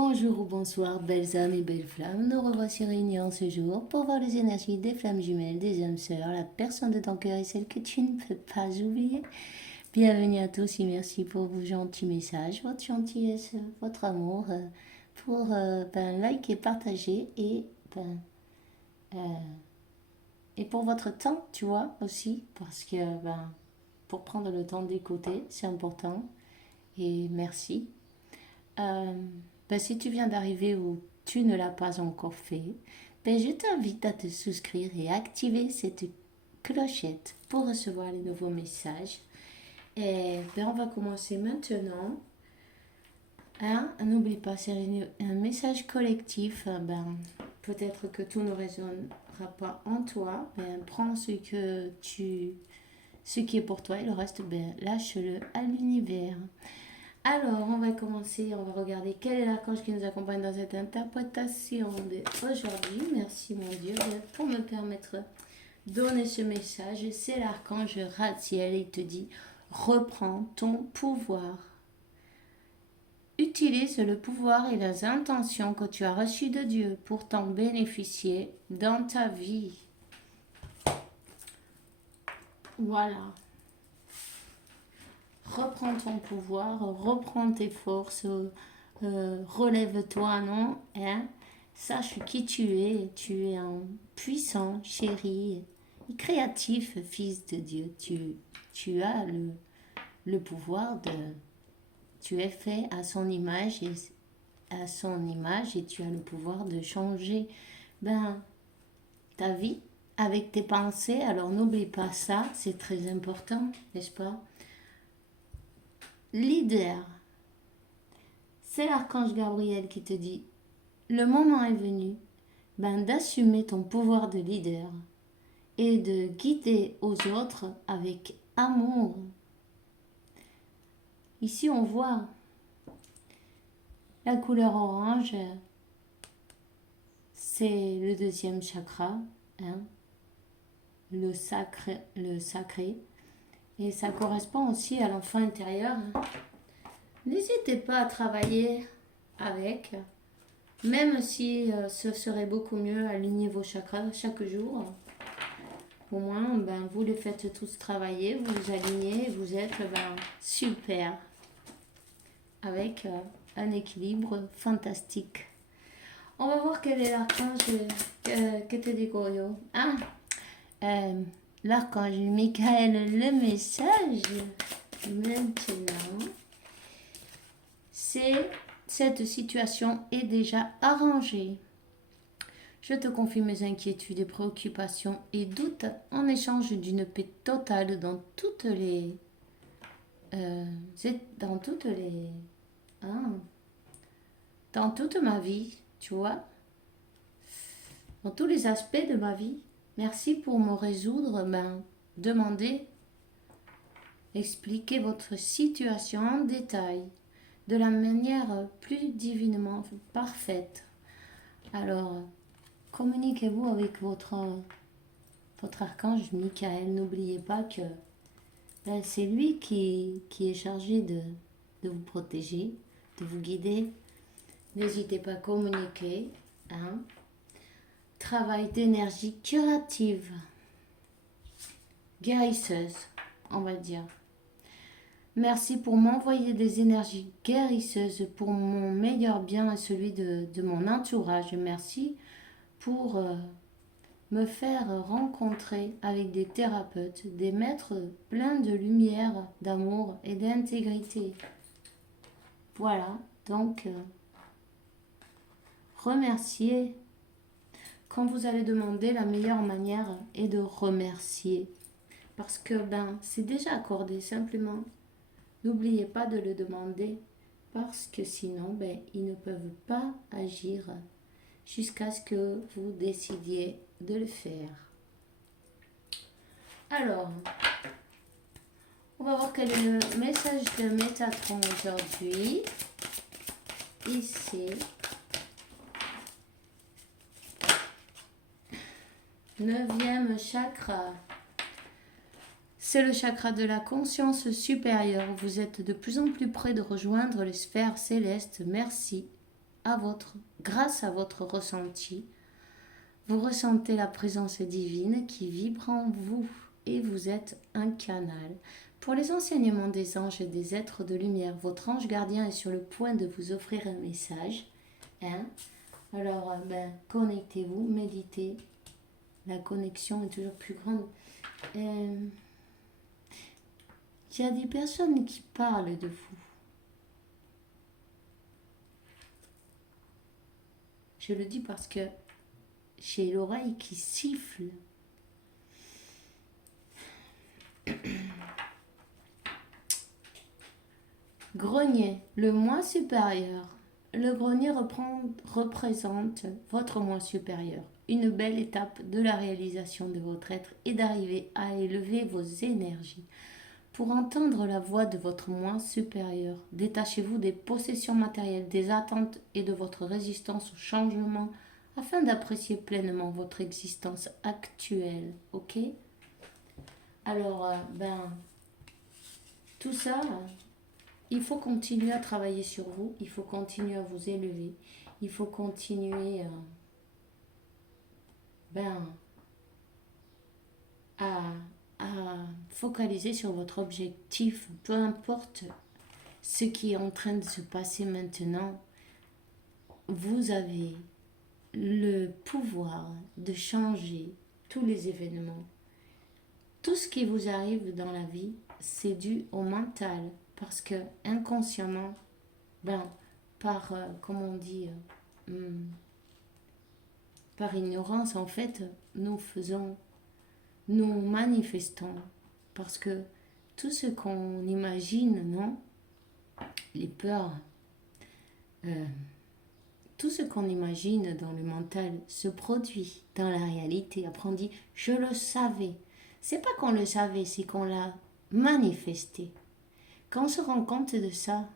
Bonjour ou bonsoir, belles âmes et belles flammes. Nous revoici réunis en ce jour pour voir les énergies des flammes jumelles, des âmes sœurs, la personne de ton cœur et celle que tu ne peux pas oublier. Bienvenue à tous et merci pour vos gentils messages, votre gentillesse, votre amour, pour liker, partager euh, et pour votre temps, tu vois, aussi, parce que pour prendre le temps d'écouter, c'est important. Et merci. Euh, si tu viens d'arriver ou tu ne l'as pas encore fait, je t'invite à te souscrire et activer cette clochette pour recevoir les nouveaux messages. Et on va commencer maintenant. Hein, n'oublie pas, c'est un message collectif. Peut-être que tout ne résonnera pas en toi. Prends ce qui est pour toi et le reste, lâche-le à l'univers. Alors, on va commencer, on va regarder quel est l'archange qui nous accompagne dans cette interprétation d'aujourd'hui. Merci mon Dieu pour me permettre de donner ce message. C'est l'archange Ratziel, il te dit, reprends ton pouvoir. Utilise le pouvoir et les intentions que tu as reçues de Dieu pour t'en bénéficier dans ta vie. Voilà. Reprends ton pouvoir, reprends tes forces, relève-toi, non, hein? Sache qui tu es un puissant, chéri, et créatif fils de Dieu. Tu as le pouvoir de... Tu es fait à son image et tu as le pouvoir de changer ta vie avec tes pensées. Alors n'oublie pas ça, c'est très important, n'est-ce pas? Leader, c'est l'archange Gabriel qui te dit, le moment est venu d'assumer ton pouvoir de leader et de guider aux autres avec amour. Ici on voit la couleur orange, c'est le deuxième chakra, hein, le sacré, et ça correspond aussi à l'enfant intérieur. N'hésitez pas à travailler avec, même si ce serait beaucoup mieux aligner vos chakras chaque jour. Au moins, vous les faites tous travailler, vous les alignez, vous êtes super, avec un équilibre fantastique. On va voir quel est l'archange que te dit Goyo. L'archange Michael, le message maintenant. Cette situation est déjà arrangée. Je te confie mes inquiétudes et préoccupations et doutes en échange d'une paix totale dans toutes les dans toute ma vie, tu vois, dans tous les aspects de ma vie. Merci pour me résoudre, demandez, expliquez votre situation en détail, de la manière plus divinement parfaite. Alors, communiquez-vous avec votre archange Michael. N'oubliez pas que c'est lui qui est chargé de vous protéger, de vous guider. N'hésitez pas à communiquer. Hein. Travail d'énergie curative, guérisseuse, on va dire. Merci pour m'envoyer des énergies guérisseuses pour mon meilleur bien et celui de mon entourage. Merci pour me faire rencontrer avec des thérapeutes, des maîtres pleins de lumière, d'amour et d'intégrité. Voilà, donc remerciez. Quand vous allez demander, la meilleure manière est de remercier. Parce que c'est déjà accordé, simplement. N'oubliez pas de le demander parce que sinon, ils ne peuvent pas agir jusqu'à ce que vous décidiez de le faire. Alors, on va voir quel est le message de Métatron aujourd'hui. Ici, 9e chakra. C'est le chakra de la conscience supérieure. Vous êtes de plus en plus près de rejoindre les sphères célestes. Merci grâce à votre ressenti, vous ressentez la présence divine qui vibre en vous et vous êtes un canal. Pour les enseignements des anges et des êtres de lumière, votre ange gardien est sur le point de vous offrir un message. Hein? Alors, connectez-vous, méditez. La connexion est toujours plus grande. Il y a des personnes qui parlent de vous. Je le dis parce que j'ai l'oreille qui siffle. Grenier, le moi supérieur. Le grenier représente votre moi supérieur. Une belle étape de la réalisation de votre être est d'arriver à élever vos énergies. Pour entendre la voix de votre moi supérieur, détachez-vous des possessions matérielles, des attentes et de votre résistance au changement afin d'apprécier pleinement votre existence actuelle. Ok? Alors, tout ça, il faut continuer à travailler sur vous, il faut continuer à vous élever, il faut continuer à focaliser sur votre objectif, peu importe ce qui est en train de se passer maintenant. Vous avez le pouvoir de changer tous les événements. Tout ce qui vous arrive dans la vie, c'est dû au mental, parce que inconsciemment, par, par ignorance, en fait, nous manifestons, parce que tout ce qu'on imagine, non, les peurs, tout ce qu'on imagine dans le mental se produit dans la réalité. Après on dit, je le savais. C'est pas qu'on le savait, c'est qu'on l'a manifesté. Quand on se rend compte de ça,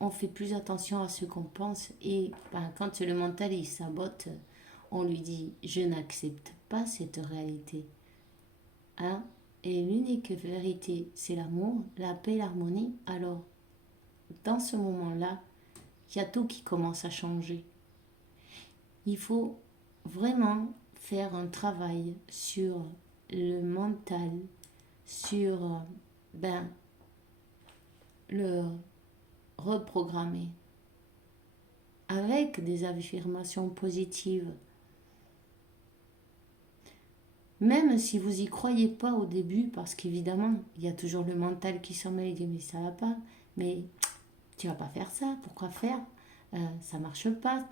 on fait plus attention à ce qu'on pense. Et quand le mental il sabote, on lui dit, je n'accepte pas cette réalité. Hein? Et l'unique vérité, c'est l'amour, la paix, l'harmonie. Alors, dans ce moment-là, il y a tout qui commence à changer. Il faut vraiment faire un travail sur le mental, sur le reprogrammer avec des affirmations positives. Même si vous n'y croyez pas au début, parce qu'évidemment, il y a toujours le mental qui s'en mêle et dit mais ça va pas, mais tu vas pas faire ça, pourquoi faire, ça marche pas,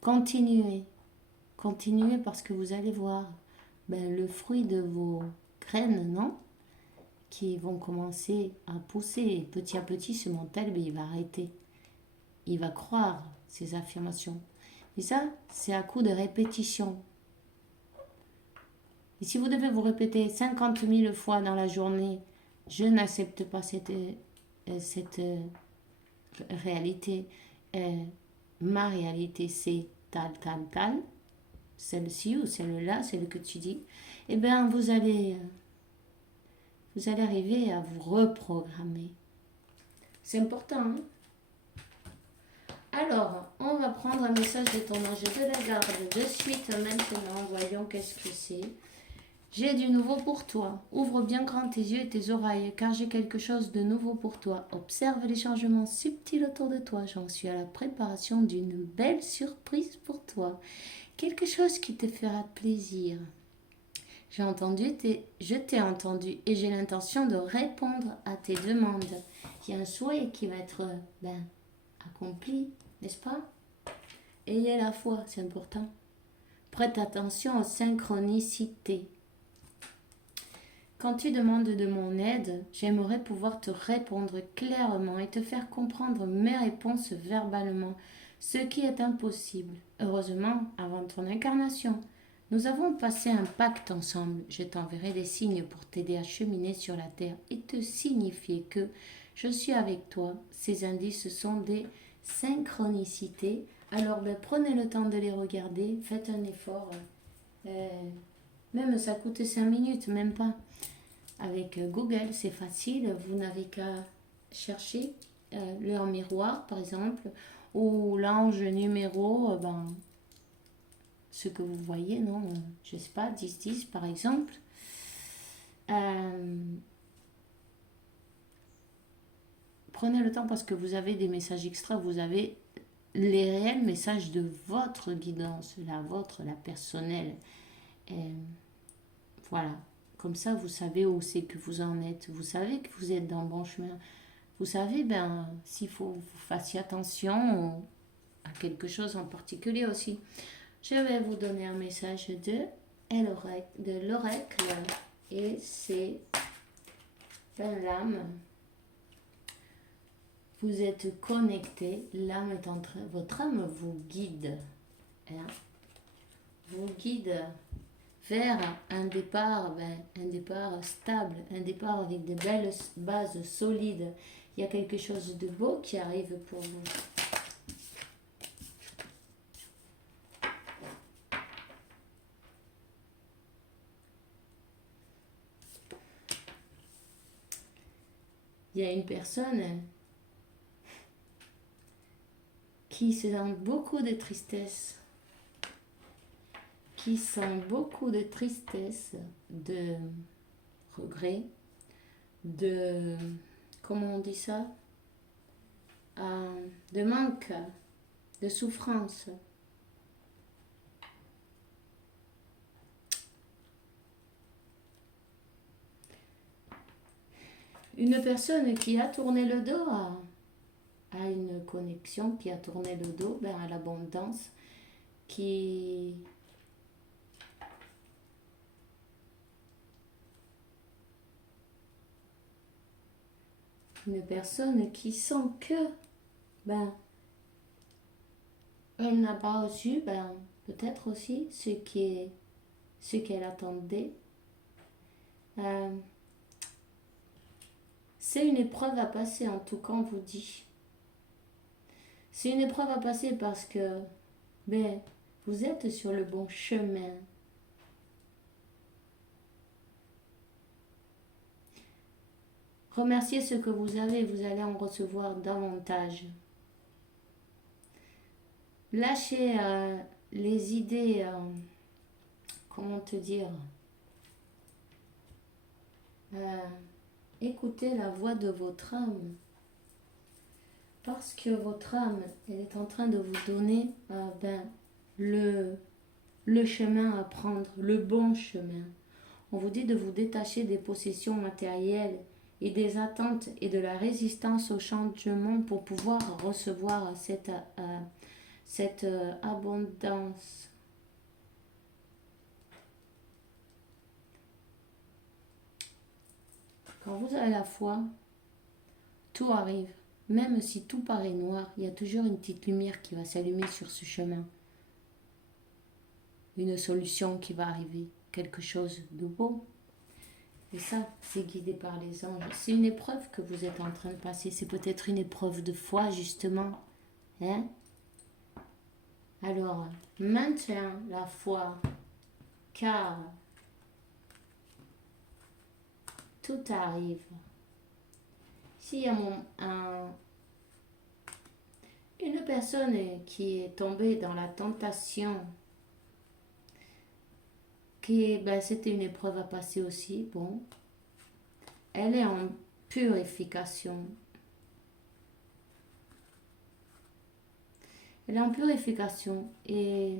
Continuez, continuez parce que vous allez voir le fruit de vos graines, non, qui vont commencer à pousser. Et petit à petit, ce mental, il va arrêter. Il va croire ces affirmations. Et ça, c'est à coup de répétition. Et si vous devez vous répéter 50 000 fois dans la journée, je n'accepte pas cette réalité, ma réalité c'est tal, celle-ci ou celle-là, celle que tu dis, vous allez arriver à vous reprogrammer. C'est important, hein? Alors, on va prendre un message de ton ange de la garde de suite maintenant. Voyons qu'est-ce que c'est. J'ai du nouveau pour toi. Ouvre bien grand tes yeux et tes oreilles, car j'ai quelque chose de nouveau pour toi. Observe les changements subtils autour de toi. J'en suis à la préparation d'une belle surprise pour toi. Quelque chose qui te fera plaisir. Je t'ai entendu et j'ai l'intention de répondre à tes demandes. Il y a un souhait qui va être accompli, n'est-ce pas? Ayez la foi, c'est important. Prête attention aux synchronicités. Quand tu demandes de mon aide, j'aimerais pouvoir te répondre clairement et te faire comprendre mes réponses verbalement, ce qui est impossible. Heureusement, avant ton incarnation, nous avons passé un pacte ensemble. Je t'enverrai des signes pour t'aider à cheminer sur la terre et te signifier que je suis avec toi. Ces indices sont des synchronicités. Alors prenez le temps de les regarder, faites un effort. Même ça coûte 5 minutes, même pas. Avec Google, c'est facile, vous n'avez qu'à chercher leur miroir, par exemple, ou l'ange numéro, ce que vous voyez, non, je sais pas, 10-10 par exemple. Prenez le temps parce que vous avez des messages extra, vous avez les réels messages de votre guidance, la vôtre, la personnelle. Voilà, comme ça vous savez où c'est que vous en êtes, vous savez que vous êtes dans le bon chemin. Vous savez, s'il faut que vous fassiez attention à quelque chose en particulier aussi. Je vais vous donner un message de l'oracle et c'est l'âme. Vous êtes connecté, l'âme est en train, votre âme vous guide, vous guide vers un départ stable, un départ avec de belles bases solides. Il y a quelque chose de beau qui arrive pour vous. Il y a une personne qui sent beaucoup de tristesse, de regret, de, comment on dit ça, de manque, de souffrance. Une personne qui a tourné le dos à une connexion, qui a tourné le dos à l'abondance, une personne qui sent que elle n'a pas reçu peut-être aussi ce qu'elle attendait. C'est une épreuve à passer, en tout cas on vous dit. C'est une épreuve à passer parce que vous êtes sur le bon chemin. Remerciez ce que vous avez, vous allez en recevoir davantage. Lâchez les idées, comment te dire, écoutez la voix de votre âme. Parce que votre âme, elle est en train de vous donner le chemin à prendre, le bon chemin. On vous dit de vous détacher des possessions matérielles et des attentes et de la résistance au changement pour pouvoir recevoir cette abondance. Quand vous avez la foi, tout arrive. Même si tout paraît noir, il y a toujours une petite lumière qui va s'allumer sur ce chemin. Une solution qui va arriver, quelque chose de beau. Et ça, c'est guidé par les anges. C'est une épreuve que vous êtes en train de passer. C'est peut-être une épreuve de foi, justement. Alors, maintiens la foi, car tout arrive. S'il y a une personne qui est tombée dans la tentation, c'était une épreuve à passer aussi, elle est en purification. Elle est en purification et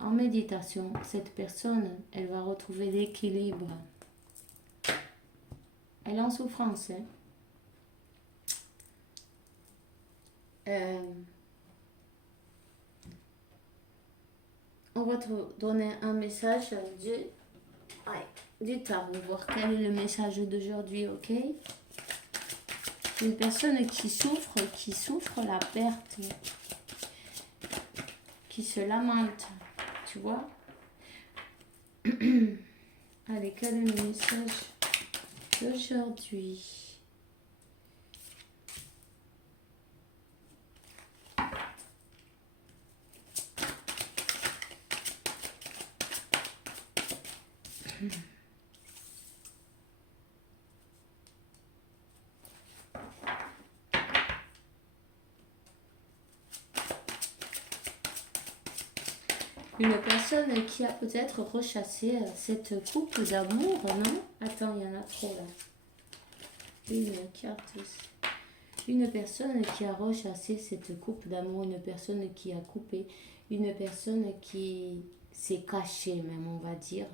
en méditation, cette personne, elle va retrouver l'équilibre. Elle est en souffrance, on va te donner un message du tarot, voir quel est le message d'aujourd'hui, ok? Une personne qui souffre la perte, qui se lamente, tu vois? Allez, quel est le message d'aujourd'hui? Une personne qui a peut-être rechassé cette couple d'amour, non? Attends, il y en a trop là. Une carte aussi. Une personne qui a rechassé cette coupe d'amour, une personne qui a coupé, une personne qui s'est cachée même, on va dire.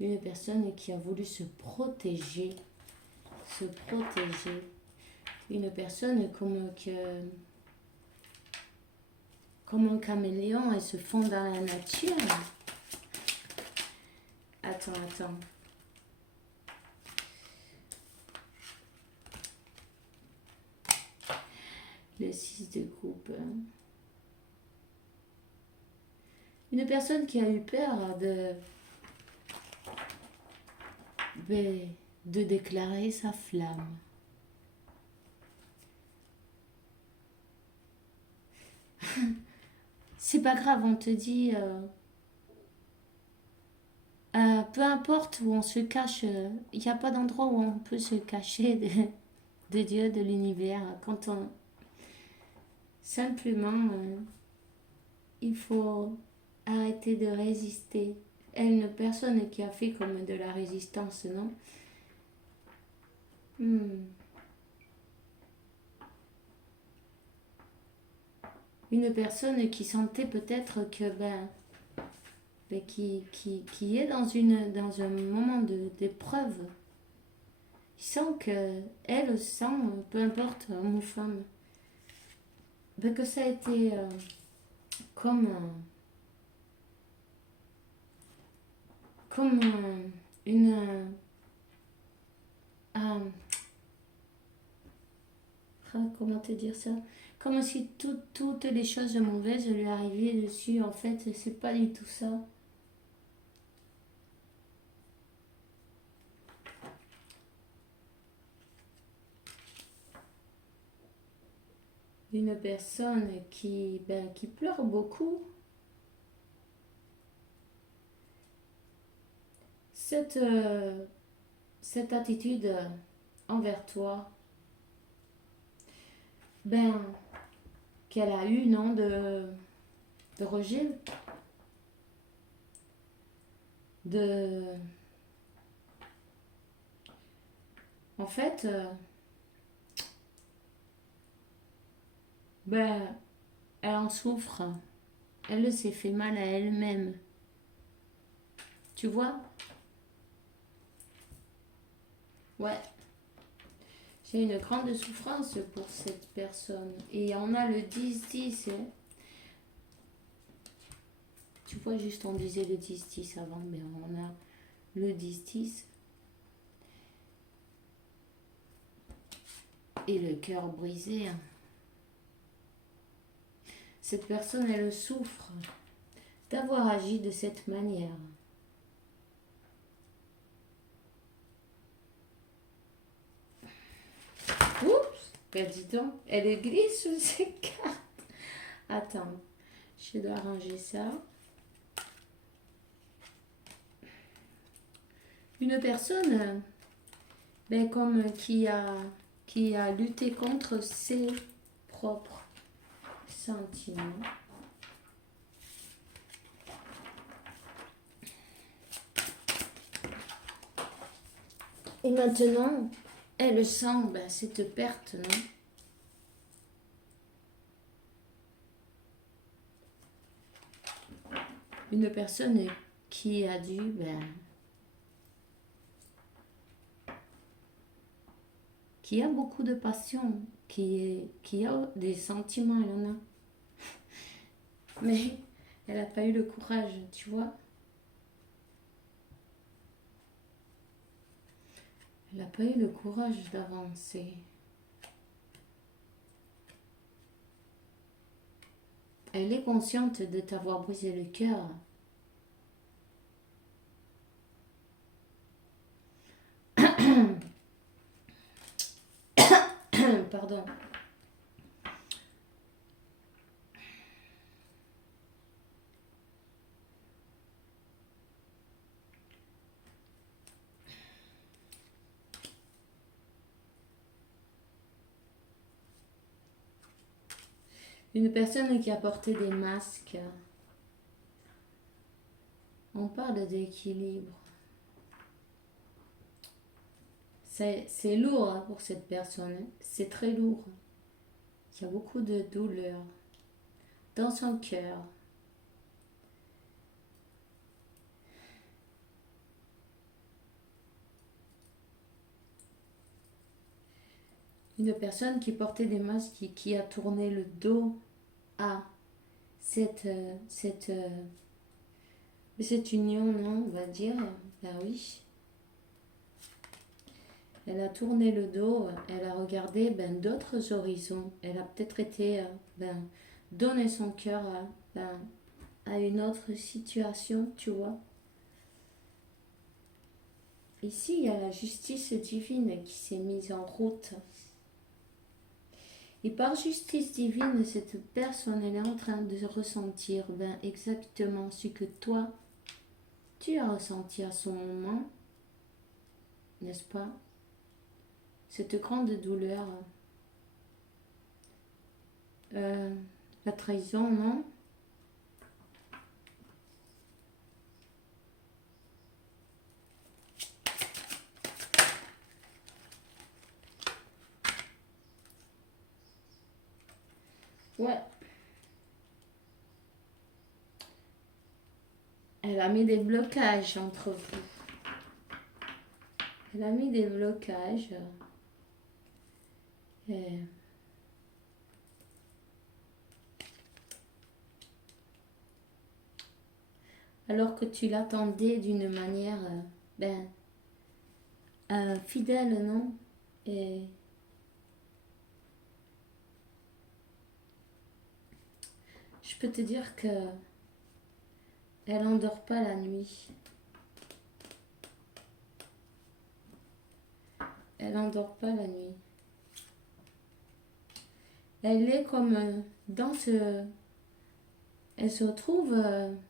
Une personne qui a voulu se protéger. Se protéger. Une personne comme un caméléon, elle se fond dans la nature. Attends. Le 6 de coupe. Une personne qui a eu peur de déclarer sa flamme. C'est pas grave, on te dit, peu importe où on se cache, il n'y a pas d'endroit où on peut se cacher de Dieu, de l'univers. Quand on... Simplement, il faut arrêter de résister. Une personne qui a fait comme de la résistance, non? Une personne qui sentait peut-être que qui est dans un moment d'épreuve. Il sent que elle sent, peu importe homme ou femme, que ça a été comme une comment te dire ça, comme si toutes les choses mauvaises lui arrivaient dessus. En fait, c'est pas du tout ça. Une personne qui pleure beaucoup. Cette attitude envers toi, qu'elle a eu, non, de rejet, en fait, elle en souffre. Elle s'est fait mal à elle-même. Tu vois? Ouais. J'ai une grande souffrance pour cette personne. Et on a le 10-10. Hein. Tu vois, juste on disait le 10-10 avant, mais on a le 10-10. Et le cœur brisé. Cette personne, elle souffre d'avoir agi de cette manière. Oups, dis donc, elle glisse sous ces cartes. Attends, je dois ranger ça. Une personne, comme qui a lutté contre ses propres sentiments. Et maintenant, elle sent cette perte, non? Une personne qui a dû, qui a beaucoup de passion, qui a des sentiments, il y en a. Mais elle n'a pas eu le courage, tu vois. Elle n'a pas eu le courage d'avancer. Elle est consciente de t'avoir brisé le cœur. Pardon. Une personne qui a porté des masques. On parle d'équilibre. C'est lourd hein, pour cette personne. C'est très lourd. Il y a beaucoup de douleur dans son cœur. Une personne qui portait des masques qui a tourné le dos à cette union, non, on va dire. Ben oui. Elle a tourné le dos, elle a regardé d'autres horizons. Elle a peut-être été donner son cœur à une autre situation, tu vois. Ici, il y a la justice divine qui s'est mise en route. Et par justice divine, cette personne, elle est en train de ressentir exactement ce que toi, tu as ressenti à ce moment, n'est-ce pas? Cette grande douleur, la trahison, non? Ouais. Elle a mis des blocages entre vous. Elle a mis des blocages. Et alors que tu l'attendais d'une manière fidèle, non? Et je peux te dire que elle endort pas la nuit. Elle endort pas la nuit. Elle est comme dans ce... Elle se retrouve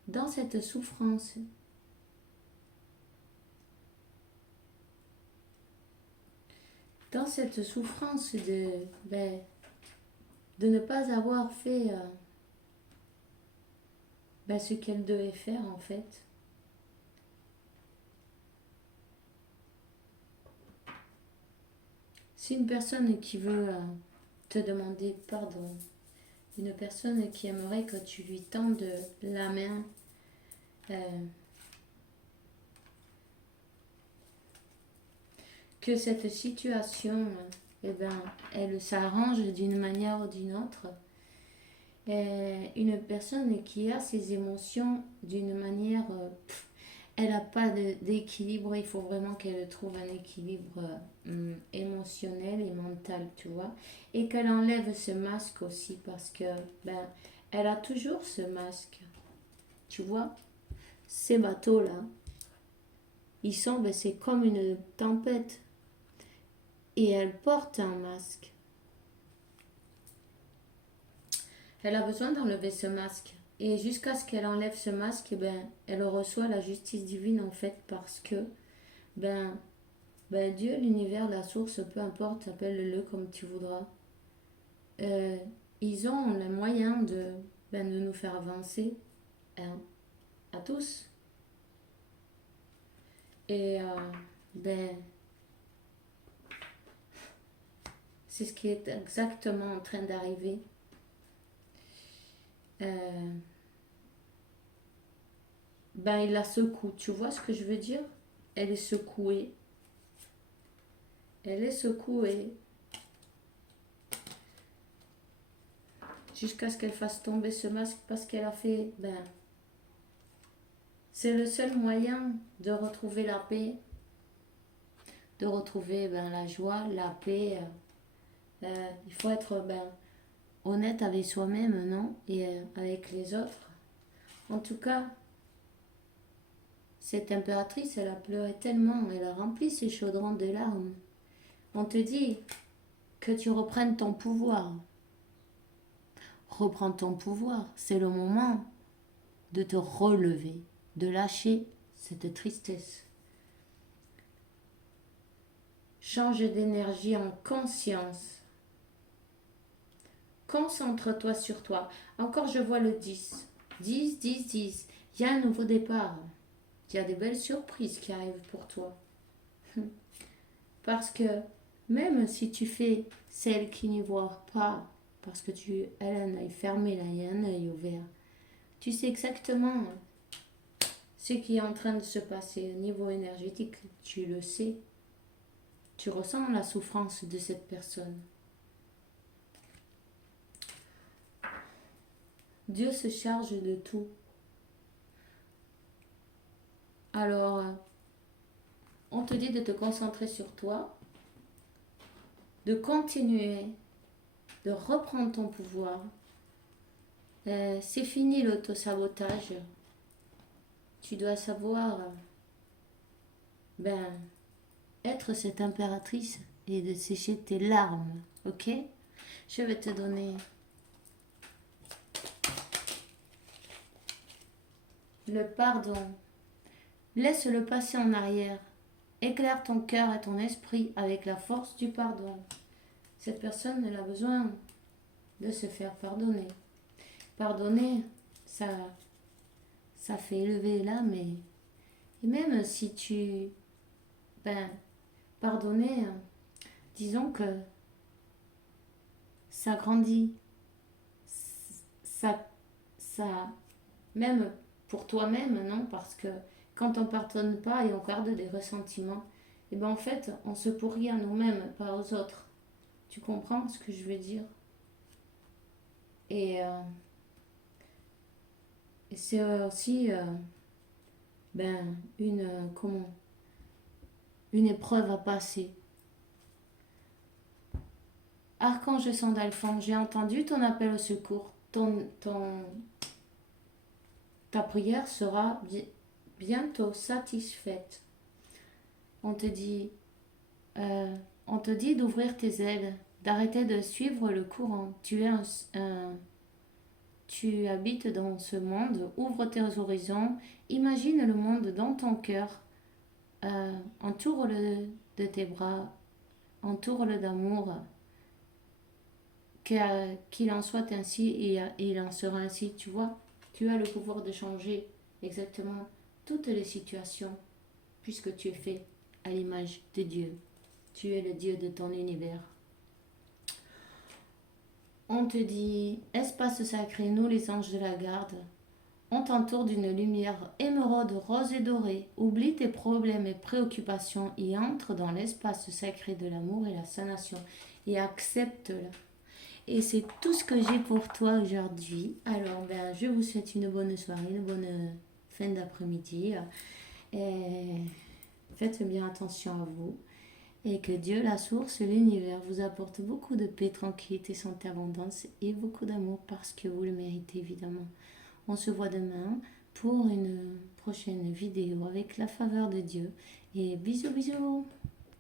dans cette souffrance. Dans cette souffrance de ne pas avoir fait ce qu'elle devait faire en fait. C'est une personne qui veut te demander pardon. Une personne qui aimerait que tu lui tendes la main. Que cette situation, elle s'arrange d'une manière ou d'une autre. Une personne qui a ses émotions d'une manière... elle n'a pas d'équilibre, il faut vraiment qu'elle trouve un équilibre émotionnel et mental, tu vois. Et qu'elle enlève ce masque aussi parce que, elle a toujours ce masque, tu vois. Ces bateaux-là, ils sont, c'est comme une tempête. Et elle porte un masque. Elle a besoin d'enlever ce masque. Et jusqu'à ce qu'elle enlève ce masque, elle reçoit la justice divine en fait parce que Dieu, l'univers, la source, peu importe, appelle-le comme tu voudras. Ils ont les moyens de nous faire avancer à tous. Et c'est ce qui est exactement en train d'arriver. Il la secoue. Tu vois ce que je veux dire? Elle est secouée. Elle est secouée. Jusqu'à ce qu'elle fasse tomber ce masque parce qu'elle a fait... c'est le seul moyen de retrouver la paix. De retrouver la joie, la paix. Il faut être honnête avec soi-même, non? Et avec les autres. En tout cas, cette impératrice, elle a pleuré tellement, elle a rempli ses chaudrons de larmes. On te dit que tu reprennes ton pouvoir. Reprends ton pouvoir. C'est le moment de te relever, de lâcher cette tristesse. Change d'énergie en conscience. Concentre-toi sur toi. Encore, je vois le 10. 10, 10, 10. Il y a un nouveau départ. Il y a des belles surprises qui arrivent pour toi. Parce que même si tu fais celle qui n'y voit pas, parce que elle a un œil fermé, là, il y a un œil ouvert, tu sais exactement ce qui est en train de se passer au niveau énergétique, tu le sais. Tu ressens la souffrance de cette personne. Dieu se charge de tout. Alors, on te dit de te concentrer sur toi, de continuer, de reprendre ton pouvoir. C'est fini l'autosabotage. Tu dois savoir être cette impératrice et de sécher tes larmes, ok? Je vais te donner le pardon. Laisse le passé en arrière. Éclaire ton cœur et ton esprit avec la force du pardon. Cette personne, elle a besoin de se faire pardonner. Pardonner, ça fait élever l'âme et même si tu... pardonner, disons que ça grandit. Ça, même pour toi-même, non? Parce que quand on pardonne pas et on garde des ressentiments, et en fait, on se pourrit à nous-mêmes, pas aux autres. Tu comprends ce que je veux dire? Et, c'est aussi une épreuve à passer. Archange Sandalphon, j'ai entendu ton appel au secours. Ta prière sera bientôt satisfaite. On te dit d'ouvrir tes ailes, d'arrêter de suivre le courant. Tu habites dans ce monde, ouvre tes horizons, imagine le monde dans ton cœur, entoure-le de tes bras, entoure-le d'amour, qu'il en soit ainsi et il en sera ainsi, tu vois. Tu as le pouvoir de changer exactement toutes les situations, puisque tu es fait à l'image de Dieu. Tu es le Dieu de ton univers. On te dit, espace sacré, nous les anges de la garde, on t'entoure d'une lumière émeraude, rose et dorée. Oublie tes problèmes et préoccupations et entre dans l'espace sacré de l'amour et la sanation et accepte-le. Et c'est tout ce que j'ai pour toi aujourd'hui. Alors, je vous souhaite une bonne soirée, une bonne fin d'après-midi. Et faites bien attention à vous. Et que Dieu, la source, l'univers, vous apporte beaucoup de paix, tranquillité, santé, abondance et beaucoup d'amour parce que vous le méritez évidemment. On se voit demain pour une prochaine vidéo avec la faveur de Dieu. Et bisous, bisous!